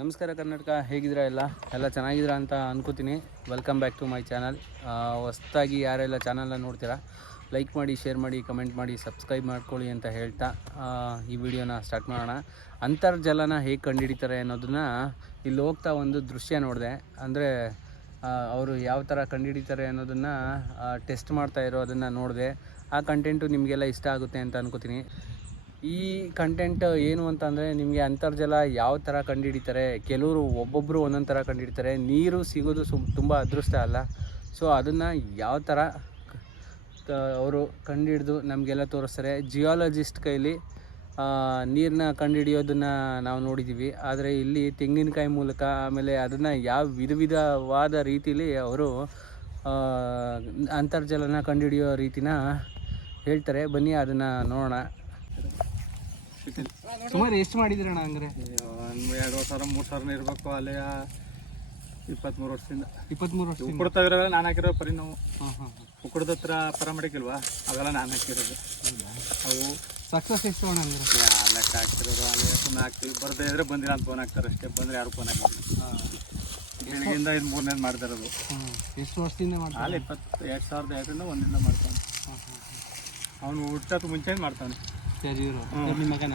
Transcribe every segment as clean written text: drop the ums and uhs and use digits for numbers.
ನಮಸ್ಕಾರ ಕರ್ನಾಟಕ, ಹೇಗಿದ್ದೀರಾ? ಎಲ್ಲ ಚೆನ್ನಾಗಿದ್ದೀರಾ ಅಂತ ಅನ್ಕೋತೀನಿ. Welcome back to my channel. ಹೊಸ್ದಾಗಿ ಯಾರೆಲ್ಲ ಚಾನಲ್ನ ನೋಡ್ತೀರಾ, ಲೈಕ್ ಮಾಡಿ, ಶೇರ್ ಮಾಡಿ, ಕಮೆಂಟ್ ಮಾಡಿ, ಸಬ್ಸ್ಕ್ರೈಬ್ ಮಾಡ್ಕೊಳ್ಳಿ ಅಂತ ಹೇಳ್ತಾ ಈ ವಿಡಿಯೋನ ಸ್ಟಾರ್ಟ್ ಮಾಡೋಣ. ಅಂತರ್ಜಲನ ಹೇಗೆ ಕಂಡುಹಿಡಿತಾರೆ ಅನ್ನೋದನ್ನ ಇಲ್ಲಿ ಹೋಗ್ತಾ ಒಂದು ದೃಶ್ಯ ನೋಡಿದೆ. ಅಂದರೆ ಅವರು ಯಾವ ಥರ ಕಂಡುಹಿಡಿತಾರೆ ಅನ್ನೋದನ್ನು ಟೆಸ್ಟ್ ಮಾಡ್ತಾ ಇರೋದನ್ನು ನೋಡಿದೆ. ಆ ಕಂಟೆಂಟು ನಿಮಗೆಲ್ಲ ಇಷ್ಟ ಆಗುತ್ತೆ ಅಂತ ಅನ್ಕೋತೀನಿ. ಈ ಕಂಟೆಂಟ್ ಏನು ಅಂತಂದರೆ, ನಿಮಗೆ ಅಂತರ್ಜಲ ಯಾವ ಥರ ಕಂಡುಹಿಡಿತಾರೆ, ಕೆಲವರು ಒಬ್ಬೊಬ್ಬರು ಒಂದೊಂದು ಥರ ಕಂಡುಹಿಡಿತಾರೆ. ನೀರು ಸಿಗೋದು ತುಂಬ ಅದೃಷ್ಟ ಅಲ್ಲ. ಸೊ ಅದನ್ನು ಯಾವ ಥರ ಅವರು ಕಂಡುಹಿಡಿದು ನಮಗೆಲ್ಲ ತೋರಿಸ್ತಾರೆ. ಜಿಯಾಲಜಿಸ್ಟ್ ಕೈಲಿ ನೀರನ್ನ ಕಂಡುಹಿಡಿಯೋದನ್ನು ನಾವು ನೋಡಿದ್ದೀವಿ. ಆದರೆ ಇಲ್ಲಿ ತೆಂಗಿನಕಾಯಿ ಮೂಲಕ, ಆಮೇಲೆ ಅದನ್ನು ಯಾವ ವಿಧವಾದ ರೀತಿಲಿ ಅವರು ಅಂತರ್ಜಲನ ಕಂಡುಹಿಡಿಯೋ ರೀತಿನ ಹೇಳ್ತಾರೆ. ಬನ್ನಿ ಅದನ್ನು ನೋಡೋಣ. ಸುಮಾರು ಎಷ್ಟು ಮಾಡಿದ್ರಣ್ಣ? ಅಂದರೆ ಒಂದು 2,000-3,000 ಇರಬೇಕು. ಅಲ್ಲೇ 23 ವರ್ಷದಿಂದ 23 ವರ್ಷ ಉಕ್ಕಡ್ತಾ ಇರೋಲ್ಲ ನಾನು ಹಾಕಿರೋ ಪರಿ. ನಾವು ಉಕ್ಕಡದ ಹತ್ರ ಪರಮಡಿಕಿಲ್ವಾ, ಅವೆಲ್ಲ ನಾನು ಹಾಕಿರೋದು. ಅವು ಸಕ್ಸಸ್ ಎಷ್ಟು ಅಣ್ಣ? ಅಂದರೆ ಲೆಕ್ಕ ಹಾಕ್ತಿರೋದು ಅಲ್ಲೇ ಫೋನ್ ಹಾಕ್ತೀವಿ. ಬರದೇ ಇದ್ರೆ ಬಂದಿಲ್ಲ ಅಂತ ಫೋನ್ ಹಾಕ್ತಾರೆ ಅಷ್ಟೇ. ಬಂದರೆ ಯಾರು ಫೋನ್ ಹಾಕ್ತೀವಿ. ಬೆಳಗ್ಗೆಯಿಂದ ಇದು 3ನೇದು ಮಾಡ್ತಿರೋದು. ಎಷ್ಟು ವರ್ಷದಿಂದ ಮಾಡ್ತಾರೆ? ಅಲ್ಲಿ 2005ರಿಂದ ಒಂದಿಂದ ಮಾಡ್ತಾನೆ. ಅವನು ಹುಟ್ಟೋದು ಮುಂಚೆ ಮಾಡ್ತಾನೆ. ಸರಿ, ಇವರು ನಿಮ್ಮ ಮಗನ?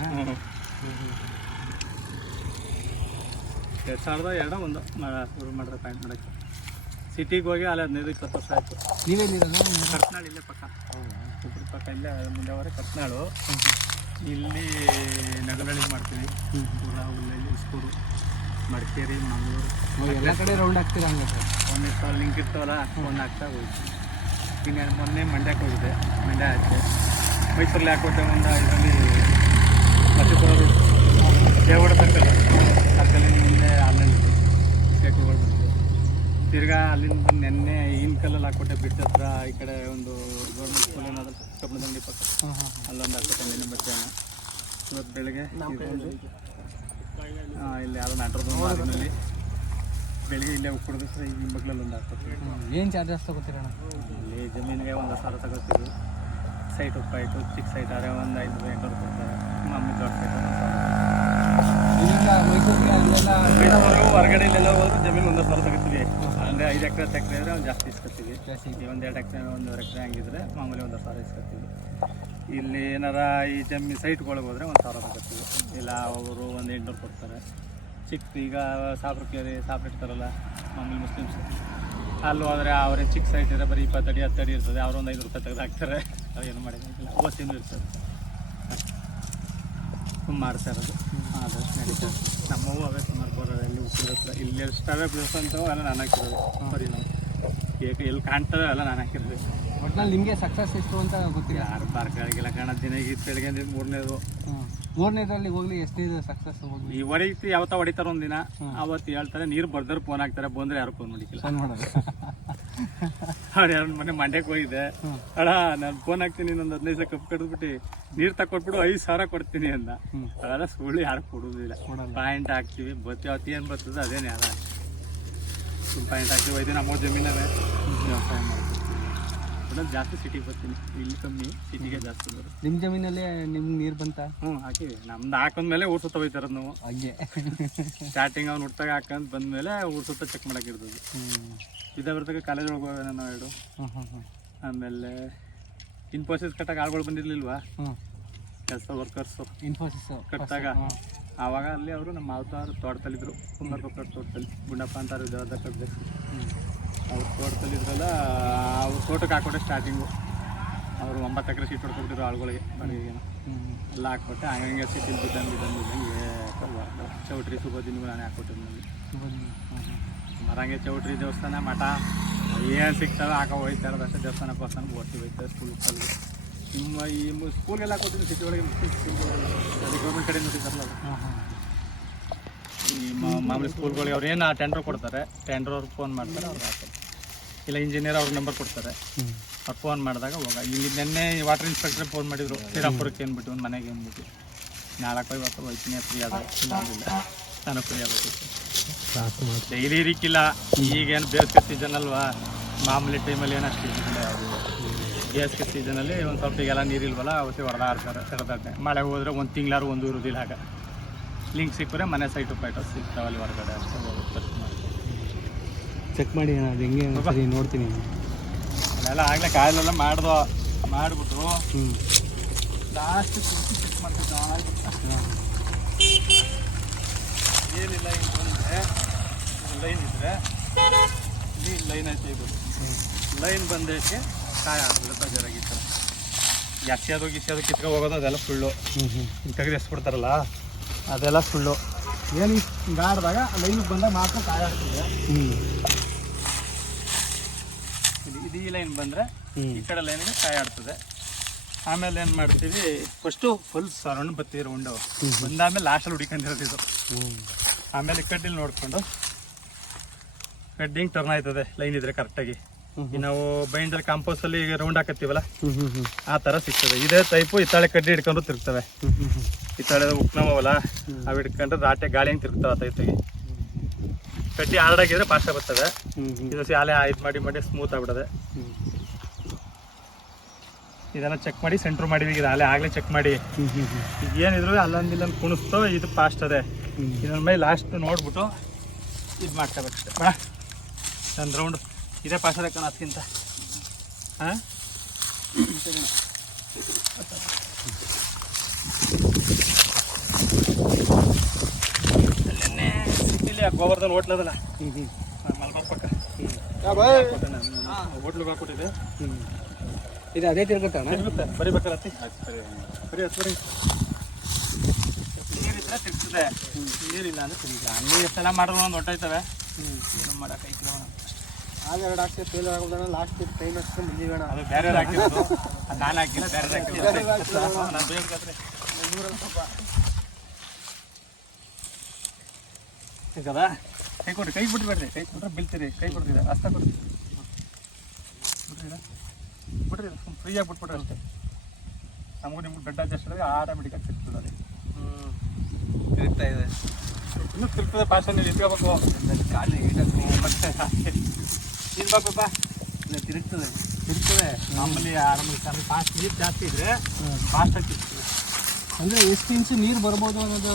2002 ಒಂದು ಶುರು ಮಾಡಿದ್ರೆ ಪಾಯಿಂಟ್ ಮಾಡೋಕ್ಕೆ. ಸಿಟಿಗೆ ಹೋಗಿ ಅಲ್ಲಿ 15-20 ವರ್ಷ ಆಯಿತು. ನೀವೇನಿರೋದು? ಕಟ್ನಾಳು ಇಲ್ಲೇ ಪಕ್ಕ. ಉಪ್ಪಿನ ಪಕ್ಕ ಇಲ್ಲೇ ಮುಂದೆವರೆ ಕಟ್ನಾಳು. ಇಲ್ಲಿ ನಗರಳ್ಳಿ ಮಾಡ್ತೀವಿ. ಪೂರ ಹುಲ್ಲಳ್ಳಿ, ಇಸ್ಕೂರು, ಮಡಿಕೇರಿ, ಮಂಗಳೂರು ಎಲ್ಲ ಕಡೆ ರೌಂಡ್ ಆಗ್ತೀರಾ ಹಂಗಾದ್ರೆ? ಒಂದು ಸ್ಥಳ ಲಿಂಕ್ ಇರ್ತಾವಲ್ಲ, ಒಂದು ಹಾಕ್ತಾ ಹೋಗ್ತೀವಿ. ಇನ್ನು ಮೊನ್ನೆ ಮಂಡ್ಯಕ್ಕೆ ಹೋಗಿದೆ. ಮಂಡ್ಯ ಆಯ್ತು. ಮೈಸೂರಲ್ಲಿ ಹಾಕೋತೆ ಒಂದು ಇದರಲ್ಲಿ ಮತ್ತಿಪುರ ರೋಡ್ ದೇವಡ ಸರ್ಕಲ್ಲಿ ಮುಂದೆ ಅಲ್ಲಲ್ಲಿ ಸೇಟುಗಳು ಬಂದಿದೆ. ತಿರ್ಗಾ ಅಲ್ಲಿಂದ ಬಂದು ನೆನ್ನೆ ಕಲ್ಲಲ್ಲಿ ಹಾಕೋಟೆ ಬಿಟ್ಟ ಹತ್ರ ಈ ಕಡೆ ಒಂದು ಗೌರ್ಮೆಂಟ್ ಸ್ಕೂಲ್ ಏನಾದ್ರು ಕಬ್ಬಣದಂಗಡಿ ಪಕ್ಕ ಅಲ್ಲೊಂದು ಹಾಕೋಟೆ ನಿನ್ನೆ ಮಧ್ಯಾಹ್ನ. ಇವತ್ತು ಬೆಳಗ್ಗೆ ಇಲ್ಲಿ ಯಾರೋ ನಾಟರದ್ದು ಮಾರಿನಲ್ಲಿ ಬೆಳಿಗ್ಗೆ ಇಲ್ಲೇ ಉಕ್ಕಡಿದ್ರೆ ಈ ಮಗ್ಳಲ್ಲಿ ಒಂದು ಹಾಕೋತೀವಿ. ಏನು ಚಾರ್ಜಸ್ ತಗೋತೀರಣ್ಣ? ಇಲ್ಲಿ ಜಮೀನಿಗೆ 1,000 ತಗೋತೀವಿ. ಸೈಟ್ ಉಪ್ಪಾಯಿತು, ಚಿಕ್ಕ ಸೈಟ್ ಆದರೆ ಒಂದು 500-800 ಕೊಡ್ತಾರೆ. ಮಾಮೂಲಿ ದೊಡ್ಡ ಸೈಟ್ ಈಗ ಮೈಸೂರಿಗೆ ಅಲ್ಲೆಲ್ಲ ಹೊರಗಡೆ ಇಲ್ಲೆಲ್ಲ ಹೋದ್ರೆ ಜಮೀನು 1,000 ತಗೋತೀವಿ. ಅಂದರೆ 5 ಎಕರೆ 10 ಎಕರೆ ಇದ್ದರೆ ಒಂದು ಜಾಸ್ತಿ ಇಸ್ಕೊತೀವಿ. ಒಂದು 2 ಎಕರೆ 1 ಎಕರೆ ಹಂಗಿದ್ರೆ ಮಾಮೂಲಿ 1,000 ಇಸ್ಕೊತೀವಿ. ಇಲ್ಲಿ ಏನಾರ ಈ ಜಮೀನು ಸೈಟ್ಗಳಿಗೆ ಹೋದರೆ 1,000 ತಗೋತೀವಿ. ಇಲ್ಲ ಅವರು ಒಂದು 800 ಕೊಡ್ತಾರೆ. ಚಿಕ್ಕ ಈಗ ಸಾಬ್ರಕೇರಿ ಇರ್ತಾರಲ್ಲ ಮಾಮೂಲಿ ಮುಸ್ಲಿಮ್ಸ್, ಅಲ್ಲಿ ಹೋದರೆ ಅವರೇ ಚಿಕ್ಕ ಸೈಟ್ ಇದ್ರೆ ಬರೀ 20 ಅಡಿ 10 ಅಡಿ ಇರ್ತದೆ. ಅವರು ಒಂದು 5 ರೂಪಾಯಿ ತೆಗೆದು ಹಾಕ್ತಾರೆ. ಏನು ಮಾಡೋಕ್ಕಾಗಿಲ್ಲ. ಓಸಿನೂ ಇರ್ತದೆ. ಮಾಡ್ತಾ ಇರೋದು ಆದಷ್ಟು ನಡೀತದೆ. ನಮ್ಮವು ಅವೇ ಸುಮಾರು ಬರೋದು. ಎಲ್ಲಿ ಉಪ್ಪಿನ ಹತ್ರ ಇಲ್ಲಿ ಎಷ್ಟವೇ ಪ್ಲೇಸ್ ಅಂತವೋ ಎಲ್ಲ ನಾನು ಹಾಕಿರೋದು. ಬರೀ ನಾವು ಎಲ್ಲಿ ಕಾಣ್ತವೆ ಎಲ್ಲ ನಾನು ಹಾಕಿರೋದು. ಒಟ್ನಲ್ಲಿ ನಿಮಗೆ ಸಕ್ಸಸ್ ಎಷ್ಟು ಅಂತ ಗೊತ್ತಿಲ್ಲ? ಯಾರು ಬಾರ್ಗಳಿಗೆಲ್ಲ ಕಾಣೋದು. ದಿನ ಈಗ ಬೆಳಗ್ಗೆ ಅಂದ್ರೆ 3ನೇದ್ರಲ್ಲಿ ಹೋಗ್ಲಿ ಎಷ್ಟಿದೆ ಸಕ್ಸಸ್? ಹೋಗ್ಲಿ ಈ ಹೊಡಿತಿ ಯಾವತ್ತ ಹೊಡಿತಾರ ಒಂದಿನ, ಅವತ್ತು ಹೇಳ್ತಾರೆ ನೀರು ಬರ್ದ್ರೆ ಫೋನ್ ಹಾಕ್ತಾರೆ. ಬಂದರೆ ಯಾರು ಫೋನ್ ಮಾಡಿಕ್ಕಿಲ್ಲ. ಅವ್ರು ಯಾರು ಮೊನ್ನೆ ಮಂಡ್ಯಕ್ಕೆ ಹೋಗಿದ್ದೆ. ಅಣ್ಣ ನಾನು ಫೋನ್ ಹಾಕ್ತೀನಿ, ಇನ್ನೊಂದು 15 ದಿವಸ ಕಪ್ಪು ಕಡ್ದ್ಬಿಟ್ಟು ನೀರು ತಕೊಟ್ಬಿಟ್ಟು 5,000 ಕೊಡ್ತೀನಿ ಅಂದ. ಅದೆಲ್ಲ ಸುಳ್ಳು, ಯಾರು ಕೊಡೋದಿಲ್ಲ. ಪಾಯಿಂಟ್ ಹಾಕ್ತೀವಿ, ಬತ್ತಿ ಅವತ್ತು ಏನು ಬರ್ತದೆ ಅದೇನು ಯಾರು ಪಾಯಿಂಟ್ ಹಾಕ್ತೀವಿ. 5 ದಿನ ನಮ್ಮ ಜಮೀನವೇ ವ್ಯವಸಾಯ ಮಾಡ್ತೀವಿ. ಜಾಸ್ತಿ ಸಿಟಿಗೆ ಬರ್ತೀನಿ. ಇಲ್ಲಿ ಕಮ್ಮಿ, ಸಿಟಿಗೆ ಜಾಸ್ತಿ ಬರೋದು. ನಿಮ್ಮ ಜಮೀನಲ್ಲಿ ನಿಮ್ಗೆ ನೀರು ಬಂತ? ಹಾಕಿವಿ. ನಮ್ದು ಹಾಕೊಂಡ್ಮೇಲೆ ಊರು ಸುತ್ತ ಹೋಗ್ತಾರದು ನಾವು. ಹಾಗೆ ಸ್ಟಾರ್ಟಿಂಗ್ ಅವ್ನು ಹುಟ್ಟಾಗ ಹಾಕೊಂಡ್ ಬಂದಮೇಲೆ ಊರು ಸುತ್ತ ಚೆಕ್ ಮಾಡಕ್ಕೆ ಇರ್ತದೆ. ಇದೇ ಬರ್ತಕ್ಕ ಕಾಲೇಜ್ ಒಳಗೆ ಹೋಗೋಣ ನಾವು 2. ಆಮೇಲೆ ಇನ್ಫೋಸಿಸ್ ಕಟ್ಟಾಗ ಆಳುಗಳು ಬಂದಿರ್ಲಿಲ್ವಾ, ಕೆಲಸ ವರ್ಕರ್ಸು ಇನ್ಫೋಸಿಸ್ ಕಟ್ಟಾಗ. ಆವಾಗ ಅಲ್ಲಿ ಅವರು ನಮ್ಮ ಮಾವತಾರು ತೋಟದಲ್ಲಿದ್ದರು. ಕುಂಬಾರಕೊಪ್ಪರ ತೋಟದಲ್ಲಿ ಗುಂಡಪ್ಪ ಅಂತಾರೆ ದೇವದ ಕಟ್ಟಬೇಕು. ಅವ್ರ ತೋಟದಲ್ಲಿದ್ರಲ್ಲ, ಅವ್ರ ತೋಟಕ್ಕೆ ಹಾಕೊಟ್ಟೆ ಸ್ಟಾರ್ಟಿಂಗು. ಅವರು 9 ಎಕರೆ ಸೀಟ್ ಹೊಡ್ಕೊಬಿಟ್ಟಿದ್ರು ಆಳುಗಳಿಗೆ ಬಾಡಿಗೆನ ಎಲ್ಲ ಹಾಕ್ಕೊಟ್ಟೆ. ಹಂಗೆ ಸಿಟಿಲಿ ಬಿದ್ದಂಗೆ ಚೌಟ್ರಿ ಸುಬೋದಿನಿಗೂ ನಾನೇ ಹಾಕ್ಕೊಟ್ಟಿದ್ದೆ. ಮರಂಗೆ ಚೌಟ್ರಿ ದೇವಸ್ಥಾನ ಮಠ ಏನು ಸಿಗ್ತವೆ ಹಾಕೋ ಹೋಯ್ತಾ ಇರೋದು ಅಷ್ಟೇ. ದೇವಸ್ಥಾನ ಓದ್ತೀವಿ ಹೋಯ್ತಾರೆ. ಸ್ಕೂಲ್ ನಿಮ್ಮ ಈ ಸ್ಕೂಲ್ಗೆಲ್ಲ ಹಾಕೋತೀನಿ. ಸಿಟಿ ಒಳಗೆ ಗೌರ್ಮೆಂಟ್ ಕಡೆ ನೋಡಿದಾರಲ್ಲ, ಈ ಮಾಮೂಲಿ ಸ್ಕೂಲ್ಗಳಿಗೆ ಅವ್ರು ಏನು ಟೆಂಡರ್ ಕೊಡ್ತಾರೆ, ಟೆಂಡರ್ ಅವ್ರಿಗೆ ಫೋನ್ ಮಾಡ್ತಾರೆ, ಅವ್ರು ಹಾಕ್ತಾರೆ. ಇಲ್ಲ ಇಂಜಿನಿಯರ್ ಅವ್ರ ನಂಬರ್ ಕೊಡ್ತಾರೆ. ಅವ್ರು ಫೋನ್ ಮಾಡಿದಾಗ ಹೋಗ. ಇಲ್ಲಿ ನಿನ್ನೆ ವಾಟರ್ ಇನ್ಸ್ಪೆಕ್ಟ್ರ್ ಫೋನ್ ಮಾಡಿದ್ರು, ಶ್ರೀರಾಮ್ಪುರಕ್ಕೆ ಏನ್ಬಿಟ್ಟು ಒಂದು ಮನೆಗೆ ಏನ್ಬಿಟ್ಟು. 4 ಇವತ್ತು ಹೋಯ್ತೀನಿ, ಫ್ರೀ ಆದ ಇಲ್ಲ ನಾನು ಫ್ರೀ ಆಗಬೇಕು. ಡೈಲಿ ಇರಿಕ್ಕಿಲ್ಲ. ಈಗೇನು ಬೇಸಿಗೆ ಸೀಸನ್ ಅಲ್ವಾ, ಮಾಮೂಲಿ ಟೈಮಲ್ಲಿ ಏನು ಅಷ್ಟು ಇದ್ದಿಲ್ಲ. ಬೇಸಿಗೆ ಸೀಸನಲ್ಲಿ ಒಂದು ಸ್ವಲ್ಪ ಈಗೆಲ್ಲ ನೀರಿಲ್ವಲ್ಲ, ಅವತ್ತು ಹೊಡೆದಾಡ್ತಾರೆ. ಮಳೆ ಹೋದರೆ 1 ತಿಂಗಳಾರು ಒಂದು ಇರೋದಿಲ್ಲ. ಆಗ ಲಿಂಕ್ ಸಿಕ್ಕರೆ ಮನೆ ಸೈಟು ಪೈಟು ಸಿಗ್ತಾವಲ್ಲಿ ಹೊರಗಡೆ ಅಷ್ಟೇ ಹೋಗುತ್ತೆ ಚೆಕ್ ಮಾಡಿ ಅದು ಹೆಂಗೆ ಸರಿ ನೋಡ್ತೀನಿ. ಅದೆಲ್ಲ ಆಗಲೇ ಕಾಯಲೆಲ್ಲ ಮಾಡಿಬಿಟ್ಟು ಲಾಸ್ಟ್ ಚೆಕ್ ಮಾಡ್ತಿದ್ದ ಏನಿಲ್ಲ ಹಿಂಗೆ ಬಂದರೆ ಲೈನ್ ಇದ್ದರೆ ಇಲ್ಲಿ ಲೈನ್ ಐತೆ ಇದು ಲೈನ್ ಬಂದಕ್ಕೆ ಕಾಯಿ ಆಗ್ತದೆ ಬಜಾರಾಗಿ ಈ ಥರ ಎಸ್ಯಾದು ಕಿತ್ಕೊ ಹೋಗೋದು ಅದೆಲ್ಲ ಸುಳ್ಳು. ತೆಗೆದು ಎಸ್ಬಿಡ್ತಾರಲ್ಲ ಅದೆಲ್ಲ ಸುಳ್ಳು. ಏನು ಹಿಂಗೆ ಆಡಿದಾಗ ಲೈನಿಗೆ ಬಂದಾಗ ಮಾತ್ರ ಕಾಯಿ ಆಗ್ತದೆ. ಇದು ಈ ಲೈನ್ ಬಂದರೆ ಈ ಕಡೆ ಲೈನಿಗೆ ಕಾಯಿ ಆಡ್ತದೆ. ಆಮೇಲೆ ಏನು ಮಾಡ್ತೀವಿ, ಫಸ್ಟು ಫುಲ್ ಸರೌಂಡ್ ಬತ್ತೀವಿ ರೌಂಡು ಬಂದಾದ್ಮೇಲೆ ಲಾಸ್ಟಲ್ಲಿ ಹುಡಿಕೊಂಡಿರೋದು ಇದು. ಆಮೇಲೆ ಕಡ್ಡಿಲಿ ನೋಡಿಕೊಂಡು ಕಡ್ಡಿ ಹಿಂಗೆ ಟರ್ನ್ ಆಯ್ತದೆ ಲೈನ್ ಇದ್ರೆ ಕರೆಕ್ಟಾಗಿ. ನಾವು ಬೈಂಡಲ್ಲಿ ಕಾಂಪೋಸಲ್ಲಿ ಈಗ ರೌಂಡ್ ಹಾಕತ್ತೀವಲ್ಲ ಆ ಥರ ಸಿಗ್ತದೆ. ಇದೇ ಟೈಪು ಇತ್ತಾಳೆ ಕಡ್ಡಿ ಹಿಡ್ಕೊಂಡು ತಿರುಗ್ತವೆ. ಇತ್ತಾಳೆ ಉಕ್ನವಲ್ಲ ಅವು ಹಿಡ್ಕೊಂಡ್ರೆ ರಾಟೆ ಗಾಳಿ ಹೆಂಗೆ ತಿರುಗ್ತಾವೆ ಆ ಟೈಪಿಗೆ. ಕಡ್ಡಿ ಹಾರ್ಡಾಗಿದ್ರೆ ಫಾಸ್ಟ್ ಬರ್ತದೆ. ಇದು ಶಾಲೆ ಇದು ಮಾಡಿ ಸ್ಮೂತ್ ಆಗ್ಬಿಡದೆ. ಇದೆಲ್ಲ ಚೆಕ್ ಮಾಡಿ ಸೆಂಟ್ರ್ ಮಾಡಿವಿ. ಇದು ಆಗಲೇ ಚೆಕ್ ಮಾಡಿ ಈಗ ಏನಿದ್ರು ಅಲ್ಲೊಂದಿಲ್ಲ ಕುಣಿಸ್ತೋ ಇದು ಫಾಸ್ಟ್ ಅದೇ. ಇದನ್ನ ಮೇಲೆ ಲಾಸ್ಟ್ ನೋಡ್ಬಿಟ್ಟು ಇದು ಮಾಡ್ಕೋಬೇಕಷ್ಟೆ. ಬಾ ಒಂದು ರೌಂಡ್ ಇದೇ ಫಾಸ್ಟ್ ಅದೇ ಕಣ ಅದಕ್ಕಿಂತ. ಹಾಂ ಅಲ್ಲೆನ್ನೇ ಸಿಕ್ಕಿಲ್ಲ ಗೋವರ್ಧನ್ ಹೋಟ್ಲದಲ್ಲ ಮಲ್ಬಾರ್ ಪಕ್ಕ ಹೋಟ್ಲಿಗೆ ಹಾಕ್ಬಿಟ್ಟಿದೆ. ಇದು ಅದೇ ತಿರ್ಗುತ್ತಾನೆ ಬರಿಬೇಕಲ್ಲ ಬರೀ ನೀರಿದ್ರೆ ತಿರ್ಗ್ತದೆ, ನೀರಿಲ್ಲ ಅಂದ್ರೆ ತಿರುಗಿಲ್ಲ. ಹಂಗೆ ಎಷ್ಟೆಲ್ಲ ಮಾಡಿದ್ರು ಒಂದು ಹೊಟ್ಟೋಯ್ತವೆ. ಏನು ಮಾಡೋಕೆ ಐತಿಲ್ಲ ಆಗ 2 ಹಾಕ್ತೀವಿ ಫೇಲ್ ಆಗೋದಣ್ಣ. ಲಾಸ್ಟ್ ಟೈಮ್ ಅಷ್ಟು ಮುಂದಿಗೋಣ. ಅದು ಬೇರೆ ಹಾಕಿರೋದು, ಅದು ನಾನು ಹಾಕಿಲ್ಲ, ಬೇರೆ ಹಾಕಿಲ್ಲ. ನಾನು ಬೇಕಂದ್ರೆ ಸಿಗದಾ ಕೈ ಕೊಡ್ರಿ, ಕೈ ಬಿಟ್ಬಿಡ್ರಿ. ಕೈ ಕೊಟ್ರೆ ಬೀಳ್ತೀರಿ, ಕೈ ಕೊಡ್ತಿದ್ದೆ ಅಷ್ಟ ಕೊಡ್ರಿ ಬಿಡ್ರಿ ಫ್ರೀಯಾಗಿ ಬಿಟ್ಬಿಟ್ರೆ ಅಷ್ಟೇ. ನಮಗೂ ನಿಮ್ಗೆ ಬೆಡ್ ಅಡ್ಜಸ್ಟ್ ಆದಾಗ ಆಟೋಮೆಟಿಕಾಗಿ ತಿರ್ಗ್ತದೆ. ಅಲ್ಲಿ ತಿರುಗ್ತಾ ಇದೆ, ಇನ್ನೂ ತಿರುಗ್ತದೆ. ಪಾಷನ್ ನೀವು ಇಟ್ಕೋಬೇಕು. ಕಾಲು ಮತ್ತೆ ತಿನ್ಬೇಕಪ್ಪ, ಇಲ್ಲ ತಿರುಗ್ತದೆ ಮಾಮೂಲಿ ಆರಾಮಾಗಿ. ಫಾಸ್ಟ್ ನೀರು ಜಾಸ್ತಿ ಇದ್ರೆ ಫಾಸ್ಟಾಗಿ ತಿರುಗ್ತದೆ. ಅಂದರೆ ಎಷ್ಟು ಇಂಚು ನೀರು ಬರ್ಬೋದು ಅನ್ನೋದು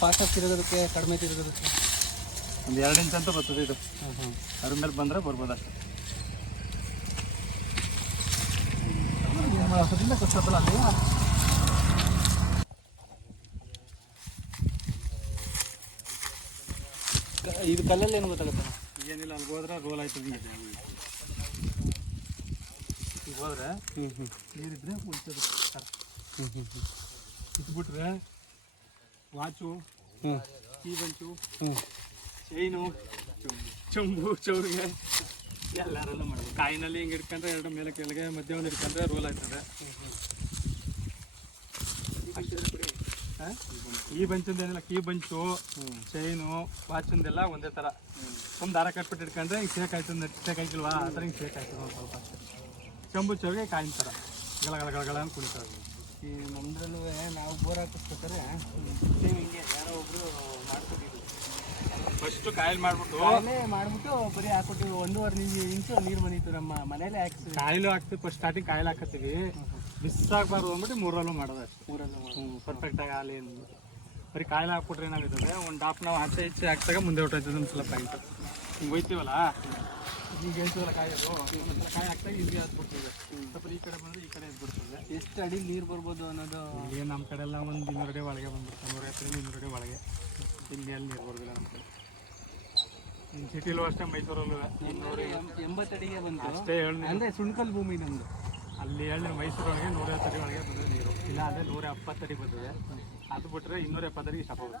ಫಾಸ್ಟಾಗಿ ತಿರುಗೋದಕ್ಕೆ ಕಡಿಮೆ ತಿರುಗೋದಕ್ಕೆ ಒಂದು 2 ಇಂಚ್ ಅಂತ ಬರ್ತದೆ ಇದು. ಅದ್ರ ಮೇಲೆ ಬಂದರೆ ಬರ್ಬೋದು ಅಷ್ಟೇ. ಅದರಿಂದ ಕಷ್ಟಪಲ್ಲ ಅಲ್ಲಿ ಇದು ಕಲ್ಲಲ್ಲಿ ಏನು ಗೊತ್ತಾಗುತ್ತೆ? ಏನಿಲ್ಲ, ಅಲ್ಲಿ ಹೋದ್ರೆ ರೋಲ್ ಆಯ್ತದೆ. ಈಗ ಹೋದ್ರೆ ನೀರಿದ್ರೆ ಉಳಿತದೆ. ಇಟ್ಬಿಟ್ರೆ ವಾಚು, ಕೀ ಬಂಚು, ಚೈನು, ಚಂಬು, ಚೌರಿಗೆ ಎಲ್ಲರೆಲ್ಲ ಮಾಡ್ಬೋದು. ಕಾಯಿನಲ್ಲಿ ಹಿಂಗೆ ಹಿಡ್ಕೊಂಡ್ರೆ 2 ಮೇಲೆ ಕೆಳಗೆ ಮಧ್ಯ ಒಂದು ಹಿಡ್ಕೊಂಡ್ರೆ ರೋಲ್ ಆಯ್ತದೆ. ಈ ಬಂಚಿಂದ ಏನಿಲ್ಲ, ಕೀ ಬಂಚು, ಚೈನು, ವಾಚಿಂದೆಲ್ಲ ಒಂದೇ ಥರ. ಒಂದು ದಾರ ಕಟ್ಬಿಟ್ಟು ಹಿಡ್ಕೊಂಡ್ರೆ ಹಿಂಗೆ ಸೇಕ್ ಆಯ್ತದೆ. ಸೇಕ್ ಆಯ್ತಿಲ್ವಾ ಆ ಥರ ಹಿಂಗೆ ಸೇಕ್ ಆಯ್ತದೆ ಒಂದು ಸ್ವಲ್ಪ. ಚಂಬು ಚೌರಿಗೆ ಕಾಯಿನ ಥರ ಗಳ ಅಂತ ಕುಣಿತಾರೆ. ಈ ನಮ್ಮದ್ರಲ್ಲೂ ನಾವು ಬೋರ್ ಹಾಕಿಸ್ಬೇಕಾದ್ರೆ ಸೇಮ್ ಹಿಂಗೆ ಯಾರೋ ಒಬ್ಬರು ಮಾಡ್ಕೊಟ್ಟಿದ್ರು. ಫಸ್ಟು ಕಾಯಿಲ್ ಮಾಡಿಬಿಟ್ಟು ಬರೀ ಹಾಕ್ಬಿಟ್ಟಿವಿ. 1.5 ಇಂಚು ನೀರು ಬಂದಿತ್ತು ನಮ್ಮ ಮನೇಲೆ. ಹಾಕ್ತೀವಿ ಕಾಯಿಲು ಹಾಕ್ತೀವಿ. ಫಸ್ಟ್ ಸ್ಟಾರ್ಟಿಂಗ್ ಕಾಯಿಲ್ ಹಾಕತ್ತೀವಿ, ಮಿಸ್ ಆಗಬಾರ್ದು ಅಂದ್ಬಿಟ್ಟು 3ರಲ್ಲೂ ಮಾಡೋದು ಅಷ್ಟೇ. 3ರಲ್ಲೂ ಪರ್ಫೆಕ್ಟಾಗಿ ಹಾಲಿ ಅಂದ್ಬಿಟ್ಟು ಬರೀ ಕಾಯಿಲೆ ಹಾಕ್ಬಿಟ್ರೆ ಏನಾಗ್ತದೆ, ಒಂದು ಡಾಪ್ ನಾವು ಆಚೆ ಈಚೆ ಹಾಕ್ದಾಗ ಮುಂದೆ ಹೊಟ್ಟೋಯ್ತದೆ ಒಂದು ಸಲ ಪಾಯಿಂಟ್. ಹಿಂಗೆ ಹೋಯ್ತೀವಲ್ಲ, ಈಗ ಹೇಳ್ತೀವಲ್ಲ ಕಾಯೋದು, ಒಂದ್ಸಲ ಕಾಯಿ ಹಾಕ್ದಾಗ ಇಲ್ಲಿ ಹತ್ಬಿಡ್ತದೆ. ಸ್ವಲ್ಪ ಈ ಕಡೆ ಬಂದರೆ ಈ ಕಡೆ ಎದ್ಬಿಡ್ತದೆ. ಎಷ್ಟು ಅಡಿ ನೀರು ಬರ್ಬೋದು ಅನ್ನೋದು ಈಗ ನಮ್ಮ ಕಡೆ ಎಲ್ಲ ಒಂದು 200 ಅಡಿ ಒಳಗೆ ಬಂದ್ಬಿಡ್ತದೆ. 150-200 ಅಡಿ ಒಳಗೆ. ಹಿಂಗೆ ಅಲ್ಲಿ ನೀರು ಬರೋದಿಲ್ಲ ನಮ್ಮ ಕಡೆ. ಇನ್ನು ಸಿಟಿಲೂ ಅಷ್ಟೇ, ಮೈಸೂರಲ್ಲೂ 80 ಅಡಿಗೆ ಬಂದು ಅಷ್ಟೇ. ಹೇಳಿ ಅಂದರೆ ಸುಣ್ಕಲ್ ಭೂಮಿ ನಮ್ಮದು. ಅಲ್ಲಿ ಹೇಳಿ ಮೈಸೂರೊಳಗೆ 150 ಅಡಿ ಒಳಗೆ ಬಂದರೆ ನೀರು. ಇಲ್ಲ ಅದೇ 170 ಅಡಿ ಬರ್ತದೆ. ಅದು ಬಿಟ್ಟರೆ 270 ಅಡಿಗೆ ಸ್ಟಾಪ್ ಆಗುತ್ತೆ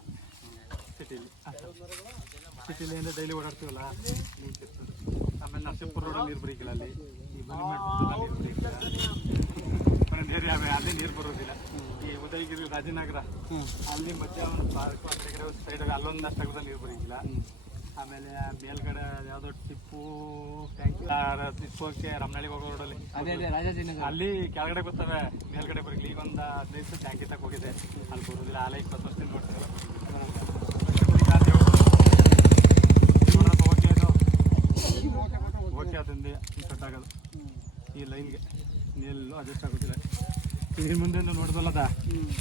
ಸಿಟಿಲಿ. ಸಿಟಿಲಿ ಅಂದರೆ ಡೈಲಿ ಓಡಾಡ್ತೀವಲ್ಲ, ನೀರು ಸಿಗ್ತದೆ. ಆಮೇಲೆ ನರಸೀಪುರ ರೋಡಲ್ಲಿ ನೀರು ಬರೀಕಿಲ್ಲ. ಅಲ್ಲಿ ಈ ಮನೆ ಮಾಡ್ಬಿಟ್ಟು ನೀರು ಬರೀಕಿಲ್ಲ. ಒಂದೊಂದು ಏರಿಯಾ ಅಲ್ಲಿ ನೀರು ಬರೋದಿಲ್ಲ. ಈ ಉದಯಗಿರಿ, ರಾಜನಗರ ಅಲ್ಲಿ ಮಧ್ಯ ಒಂದು ಪಾರ್ಕು ಆ ಕಡೆ ಸೈಡಾಗಿ ಅಲ್ಲೊಂದು ಅಷ್ಟಾಗದ ನೀರು ಬರೀಕಿಲ್ಲ. ಆಮೇಲೆ ಮೇಲ್ಗಡೆ ಯಾವುದೋ ಟಿಪ್ಪೋಕ್ಕೆ ರಮನಳ್ಳಿಗೆ ಹೋಗೋ ರೋಡಲ್ಲಿ ಅದೇ ರಾಜಾಜಿನಗರ ಅಲ್ಲಿ ಕೆಳಗಡೆ ಬರ್ತವೆ, ಮೇಲ್ಗಡೆ ಬರಲಿ. ಈಗ ಒಂದು 15 ವರ್ಷ ಟ್ಯಾಂಕಿ ತಕ್ಕ ಹೋಗಿದೆ, ಅಲ್ಲಿ ಬರೋದಿಲ್ಲ. ಆಲೆ 20 ವರ್ಷದಿಂದ ನೋಡ್ತೀವಿ. ಓಕೆ ಅದರಿಂದ ಕಟ್ ಆಗೋದು ಈ ಲೈನ್ಗೆ ಎಲ್ಲೂ ಅಡ್ಜಸ್ಟ್ ಆಗೋದಿಲ್ಲ. ಇದ್ರ ಮುಂದೆ ನೋಡ್ದಲ್ಲದ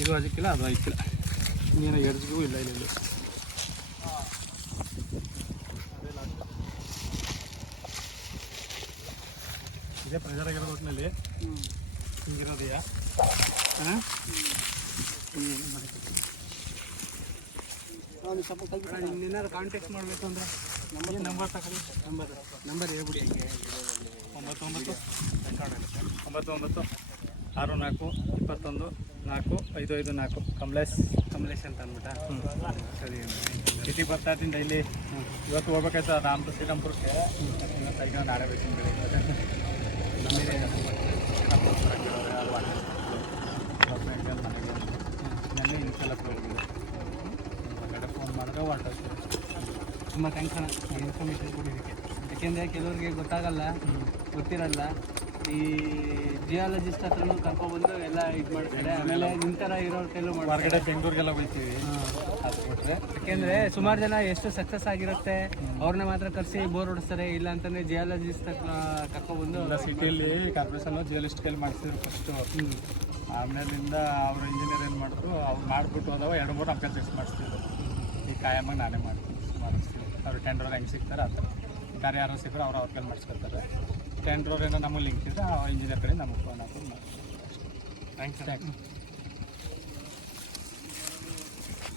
ಇದು ಅದಕ್ಕಿಲ್ಲ, ಅದು ಐತಿಲ್ಲ. ನೀನು ಎರ್ಜಿಗೂ ಇಲ್ಲ ಇಲ್ಲಿ ಇದೇ ಪ್ರೆಷರ್ ಆಗಿರೋದು ಒಟ್ಟಿನಲ್ಲಿ ಹಿಂಗಿರೋದೆಯಾ ಹಾಂ ಇನ್ನೇನಾದ್ರು ಕಾಂಟ್ಯಾಕ್ಟ್ ಮಾಡಬೇಕು ಅಂದರೆ ನಂಬರ್ ತಗೊಳ್ಳಿ ನಂಬರ್ ಹೇಳ್ಬಿಡಿ ಹಂಗೆ 99 99 64 21 4 ಕಮಲೇಶ್ ಅಂತ ಅಂದ್ಬಿಟ್ಟ ಸರಿ ಸಿಟಿ ಬರ್ತಾ ಇದ್ದೀನಿ ಡೈಲಿ ಇವತ್ತು ಹೋಗ್ಬೇಕಾಯ್ತು ರಾಮಪುರ ಶ್ರೀರಾಮ್ಪುರಕ್ಕೆ ಇವತ್ತು ಈಗ ನಾಳೆ ಬೇಕು ಬೆಳಿಗ್ಗೆ ನಮಗೆ ನನಗೆ ಇನ್ಸೆಲ್ಲ ಹೋಗಿದ್ದೆ ಹೊರಗಡೆ ಫೋನ್ ಮಾಡಿದ್ರೆ ವಾಟರ್ ತುಂಬ ಥ್ಯಾಂಕ್ಸ್ ಅಣ್ಣ ಇನ್ಫಾರ್ಮೇಷನ್ ಕೊಡಿದ್ದಕ್ಕೆ ಯಾಕೆಂದರೆ ಕೆಲವ್ರಿಗೆ ಗೊತ್ತಾಗಲ್ಲ ಗೊತ್ತಿರಲ್ಲ ಈ ಜಿಯಾಲಜಿಸ್ಟ್ ಹತ್ರನೂ ಕರ್ಕೊಬಂದು ಎಲ್ಲ ಇದು ಮಾಡ್ತಾರೆ ಆಮೇಲೆ ನಿಮ್ಮ ಥರ ಇರೋರ ಕೈಲೂ ಹೊರಗಡೆ ಬೆಂಗಳೂರಿಗೆಲ್ಲ ಹೋಗ್ತೀವಿ ಅದು ಕೊಟ್ಟರೆ ಯಾಕೆಂದರೆ ಸುಮಾರು ಜನ ಎಷ್ಟು ಸಕ್ಸಸ್ ಆಗಿರುತ್ತೆ ಅವ್ರನ್ನ ಮಾತ್ರ ಕರೆಸಿ ಬೋರ್ ಹೊಡಿಸ್ತಾರೆ ಇಲ್ಲ ಅಂತಂದರೆ ಜಿಯಾಲಜಿಸ್ಟ್ ಹತ್ರ ಕರ್ಕೊಬಂದು ಸಿಟಿಯಲ್ಲಿ ಕಾರ್ಪೊರೇಷನ್ನು ಜಿಯಾಲಜಿಸ್ಟ್ ಕೈಲಿ ಮಾಡಿಸಿದ್ರು ಫಸ್ಟು ಆಮೇಲಿಂದ ಅವ್ರು ಇಂಜಿನಿಯರ್ ಏನು ಮಾಡಿದ್ರು ಅವ್ರು ಮಾಡಿಬಿಟ್ಟು ಹೋದವ 2-3 ಅಂಕಲ್ ಟೆಸ್ಟ್ ಮಾಡಿಸ್ತಿದ್ರು ಈ ಕಾಯಮ್ಮಾಗ ನಾನೇ ಮಾಡ್ತೀನಿ ಸುಮಾರು ಅವ್ರು ಟೆಂಡ್ರವ್ರು ಹೆಂಗೆ ಸಿಗ್ತಾರೆ ಆ ಥರ ಬೇರೆ ಯಾರೋ ಸಿಕ್ಕರು ಅವ್ರ ಕೈಲಿ ಮಾಡಿಸ್ಕೊಳ್ತಾರೆ ಟೆಂಡ್ರವ್ರು ಏನೋ ನಮಗೆ ಲಿಂಕ್ ಇದ್ದರೆ ಆ ಇಂಜಿನಿಯರ್ ಕಡೆ ನಮಗೆ ಫೋನ್ ಹಾಕೋದು ಮಾಡ್ತೀವಿ ಥ್ಯಾಂಕ್ಸ್